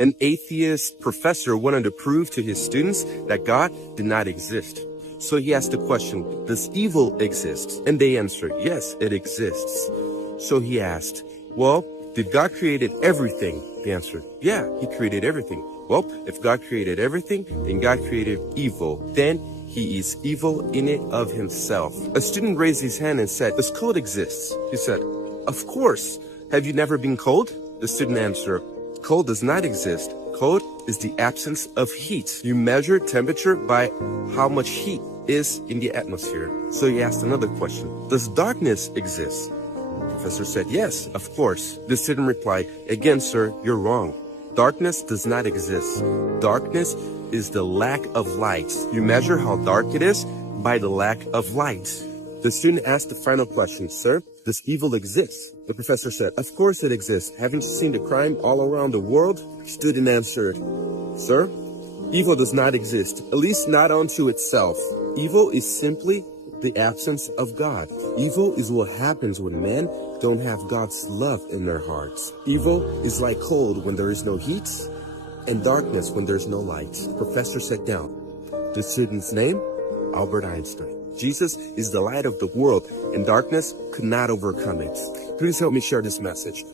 An atheist professor wanted to prove to his students that God did not exist. So he asked the question, does evil exist? And they answered, yes, it exists. So he asked, well, did God created everything? They answered, yeah, he created everything. Well, if God created everything, then God created evil. Then he is evil in it of himself. A student raised his hand and said, does cold exist? He said, of course. Have you never been cold? The student answered, cold does not exist. Cold is the absence of heat. You measure temperature by how much heat is in the atmosphere. So he asked another question. Does darkness exist? The professor said, yes, of course. The student replied, again, sir, you're wrong. Darkness does not exist. Darkness is the lack of light. You measure how dark it is by the lack of light. The student asked the final question, sir, does evil exist? The professor said, of course it exists. Haven't you seen the crime all around the world? The student answered, sir, evil does not exist, at least not unto itself. Evil is simply the absence of God. Evil is what happens when men don't have God's love in their hearts. Evil is like cold when there is no heat, and darkness when there's no light. The professor sat down. The student's name? Albert Einstein. Jesus is the light of the world, and darkness could not overcome it. Please help me share this message.